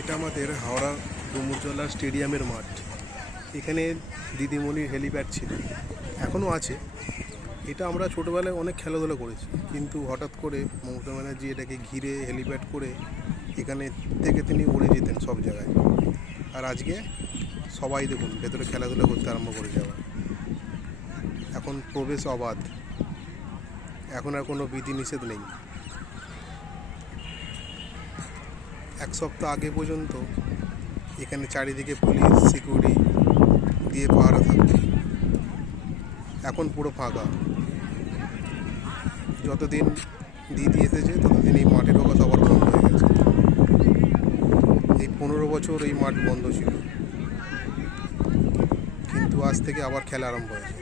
এটা আমাদের হাওড়া ডুমুরজলা স্টেডিয়ামের মাঠ। এখানে দিদিমণির হেলিপ্যাড ছিল, এখনও আছে। এটা আমরা ছোটোবেলায় অনেক খেলাধুলা করেছি, কিন্তু হঠাৎ করে মমতা ব্যানার্জি এটাকে ঘিরে হেলিপ্যাড করে এখানে থেকে তিনি উড়ে যেতেন সব জায়গায়। আর আজকে সবাই দেখুন ভেতরে খেলাধুলা করতে আরম্ভ করে যাওয়া। এখন প্রবেশ অবাধ, এখন আর কোনো বিধিনিষেধ নেই। এক সপ্তাহ আগে পর্যন্ত এখানে চারিদিকে পুলিশ সিকিউরিটি দিয়ে পাহারা থাকতো, এখন পুরো ফাঁকা। যতদিন দিদি এসেছে ততদিন এই মাঠে ঢোকা সবার বন্ধ হয়ে গেছে। এই 15 বছর এই মাঠ বন্ধ ছিল, কিন্তু আজ থেকে আবার খেলা আরম্ভ হয়েছে।